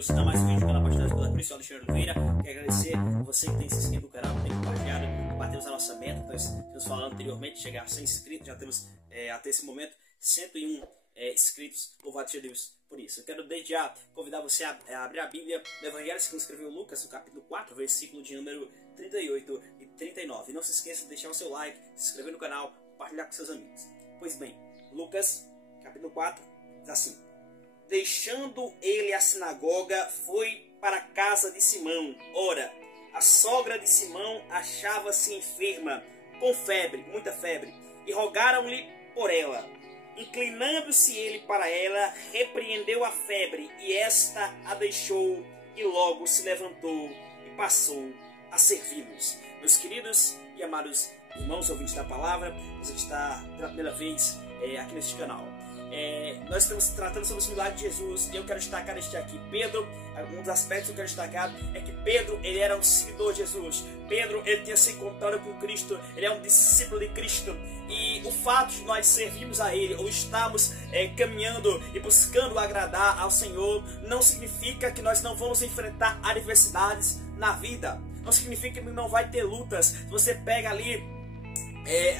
queridos, a mais um vídeo do canal Pastor da Cruz, Alexandre Oliveira. Quero agradecer a você que tem se inscrito no canal, que tem compartilhado, batemos a nossa meta, nós estamos falando anteriormente de chegar a 100 inscritos, já temos até esse momento 101 inscritos, louvado seja Deus por isso. Eu quero desde já convidar você a abrir a Bíblia no Evangelho segundo escreveu Lucas, no capítulo 4, versículo de número 38 e 39. Não se esqueça de deixar o seu like, se inscrever no canal, compartilhar com seus amigos. Pois bem, Lucas, capítulo 4, diz assim: deixando ele a sinagoga, foi para a casa de Simão. Ora, a sogra de Simão achava-se enferma, com febre, muita febre, e rogaram-lhe por ela. Inclinando-se ele para ela, repreendeu a febre, e esta a deixou, e logo se levantou e passou a servi-los. Meus queridos e amados irmãos, ouvintes da palavra, você que está pela primeira vez aqui neste canal. Nós estamos tratando sobre os milagres de Jesus e eu quero destacar este aqui. Pedro, um dos aspectos que eu quero destacar é que Pedro, ele era um seguidor de Jesus. Pedro, ele tinha se encontrado com Cristo, ele é um discípulo de Cristo. E o fato de nós servirmos a Ele ou estarmos caminhando e buscando agradar ao Senhor não significa que nós não vamos enfrentar adversidades na vida. Não significa que não vai ter lutas. Se você pega ali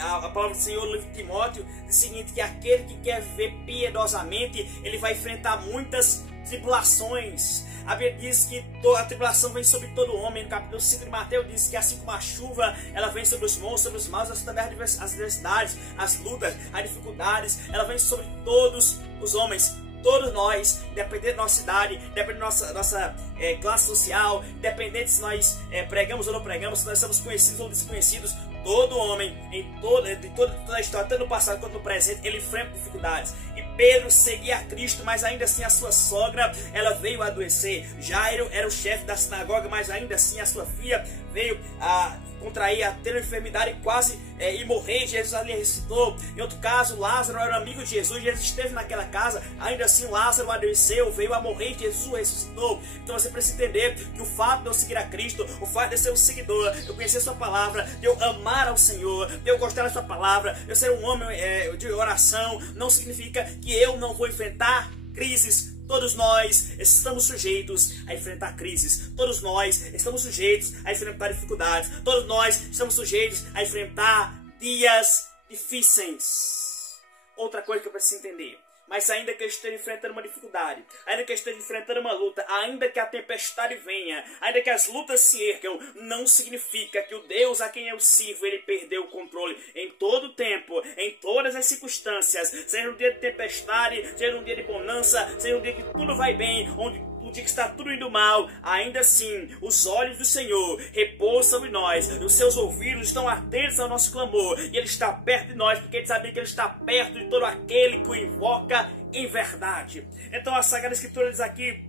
a palavra do Senhor no livro de Timóteo, diz o seguinte, que aquele que quer viver piedosamente, ele vai enfrentar muitas tribulações. A Bíblia diz que a tribulação vem sobre todo homem. No capítulo 5 de Mateus diz que assim como a chuva, ela vem sobre os bons, sobre os maus, assim também as adversidades, as lutas, as dificuldades, ela vem sobre todos os homens. Todos nós, independente da nossa idade, independente da nossa classe social, independente se nós pregamos ou não pregamos, se nós somos conhecidos ou desconhecidos, todo homem, de toda a história, tanto no passado quanto no presente, ele enfrenta dificuldades. E Pedro seguia a Cristo, mas ainda assim a sua sogra, ela veio a adoecer. Jairo era o chefe da sinagoga, mas ainda assim a sua filha veio a contrair, a ter uma enfermidade e quase e morrer. Jesus ali ressuscitou. Em outro caso, Lázaro era amigo de Jesus, Jesus esteve naquela casa, ainda assim Lázaro adoeceu, veio a morrer, Jesus ressuscitou. Então você precisa entender que o fato de eu seguir a Cristo, o fato de eu ser um seguidor, de eu conhecer a sua palavra, de eu amar ao Senhor, de eu gostar da sua palavra, de eu ser um homem de oração, não significa que eu não vou enfrentar crises. Todos nós estamos sujeitos a enfrentar crises. Todos nós estamos sujeitos a enfrentar dificuldades. Todos nós estamos sujeitos a enfrentar dias difíceis. Outra coisa que eu preciso entender. Mas ainda que eu esteja enfrentando uma dificuldade, ainda que eu esteja enfrentando uma luta, ainda que a tempestade venha, ainda que as lutas se ergam, não significa que o Deus a quem eu sirvo, ele perdeu o controle em todo o tempo, em todas as circunstâncias, seja um dia de tempestade, seja um dia de bonança, seja um dia que tudo vai bem, um dia que está tudo indo mal, ainda assim, os olhos do Senhor repousam sobre nós, os seus ouvidos estão atentos ao nosso clamor, e Ele está perto de nós, porque Ele sabe que Ele está perto de todo aquele que o invoca em verdade. Então a Sagrada Escritura diz aqui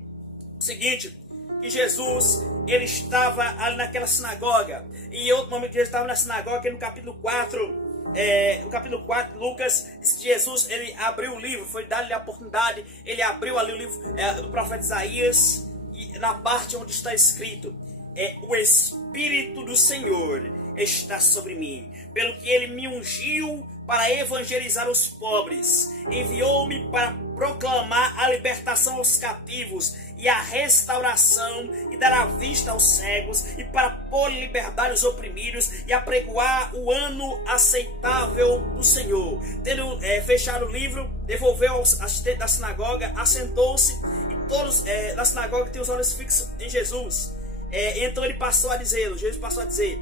o seguinte, que Jesus, ele estava ali naquela sinagoga, e outro momento que ele estava na sinagoga, que no capítulo 4, no capítulo 4, Lucas diz que Jesus, ele abriu o livro, foi dado-lhe a oportunidade, ele abriu ali o livro do profeta Isaías, e na parte onde está escrito, o Espírito do Senhor está sobre mim, pelo que ele me ungiu para evangelizar os pobres, enviou-me para proclamar a libertação aos cativos e a restauração e dar a vista aos cegos e para pôr em liberdade os oprimidos e apregoar o ano aceitável do Senhor. Tendo fechado o livro, devolveu ao assistente da sinagoga, assentou-se e todos na sinagoga têm os olhos fixos em Jesus. Então ele passou a dizer, Jesus passou a dizer,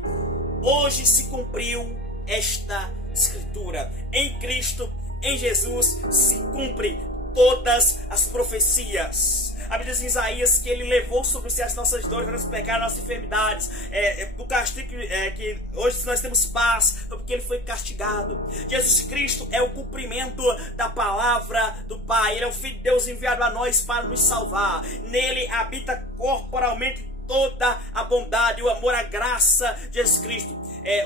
hoje se cumpriu esta Escritura. Em Cristo, em Jesus, se cumpre todas as profecias. A Bíblia diz em Isaías que ele levou sobre si as nossas dores, os nossos pecados, as nossas enfermidades. O castigo que hoje nós temos paz, foi porque ele foi castigado. Jesus Cristo é o cumprimento da palavra do Pai. Ele é o Filho de Deus enviado a nós para nos salvar. Nele habita corporalmente toda a bondade, o amor, a graça de Jesus Cristo.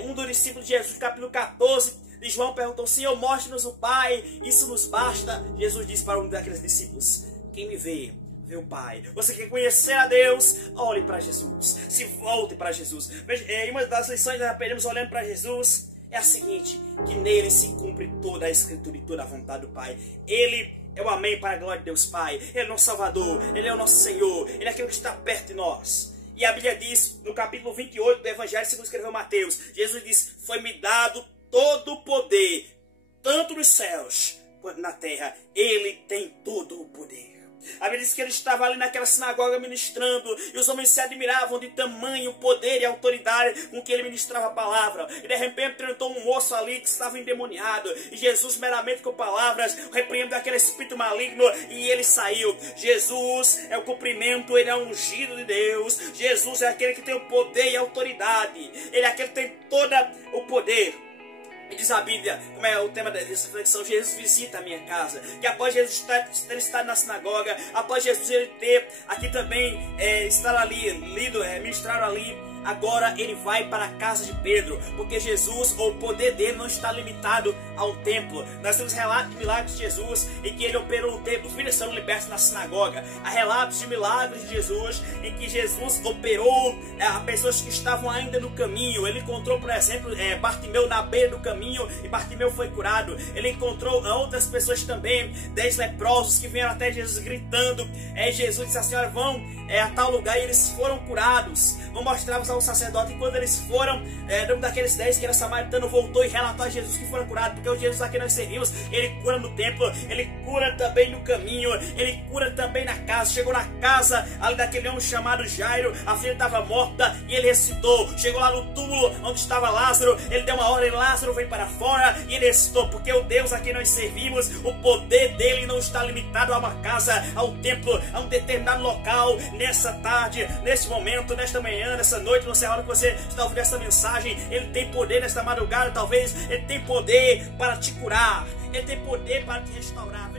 Um dos discípulos de Jesus, capítulo 14, de João, perguntou, Senhor, mostre-nos o Pai, isso nos basta. Jesus disse para um daqueles discípulos, quem me vê, vê o Pai. Você quer conhecer a Deus? Olhe para Jesus, se volte para Jesus. Veja, uma das lições que nós aprendemos olhando para Jesus é a seguinte, que nele se cumpre toda a Escritura e toda a vontade do Pai. Ele É o amém para a glória de Deus Pai. Ele é o nosso Salvador, Ele é o nosso Senhor, Ele é aquele que está perto de nós. E a Bíblia diz, no capítulo 28 do Evangelho segundo escreveu Mateus, Jesus diz, foi-me dado todo o poder, tanto nos céus quanto na terra. Ele tem todo o poder. A Bíblia diz que ele estava ali naquela sinagoga ministrando, e os homens se admiravam de tamanho poder e autoridade com que ele ministrava a palavra. E de repente entrou um moço ali que estava endemoniado, e Jesus meramente com palavras repreendeu aquele espírito maligno, e ele saiu. Jesus é o cumprimento, ele é o ungido de Deus. Jesus é aquele que tem o poder e a autoridade, ele é aquele que tem todo o poder. E diz a Bíblia, como é o tema dessa reflexão, Jesus visita a minha casa. Que após Jesus ter estado na sinagoga, após Jesus ele ter aqui também estar ali, ministrar ali, agora ele vai para a casa de Pedro, porque Jesus, ou o poder dele, não está limitado a um templo. Nós temos relatos de milagres de Jesus em que ele operou no templo, os filhos são libertos na sinagoga. Há relatos de milagres de Jesus em que Jesus operou a pessoas que estavam ainda no caminho. Ele encontrou, por exemplo, Bartimeu na beira do caminho, e Bartimeu foi curado. Ele encontrou outras pessoas também, 10 leprosos que vieram até Jesus gritando. Jesus disse assim, olha, vão a tal lugar, e eles foram curados. Vão mostrar ao sacerdote, e quando eles foram, um daqueles 10 que era samaritano voltou e relatou a Jesus que foram curados, porque o Jesus a quem nós servimos, ele cura no templo, ele cura também no caminho, ele cura também na casa. Chegou na casa ali daquele homem chamado Jairo, a filha estava morta e ele ressuscitou. Chegou lá no túmulo onde estava Lázaro, ele deu uma ordem, Lázaro vem para fora, e ele ressuscitou, porque o Deus a quem nós servimos, o poder dele não está limitado a uma casa, a um templo, a um determinado local. Nessa tarde, nesse momento, nesta manhã, nessa noite, não sei a hora que você está ouvindo essa mensagem, ele tem poder nesta madrugada, talvez ele tem poder para te curar, ele tem poder para te restaurar.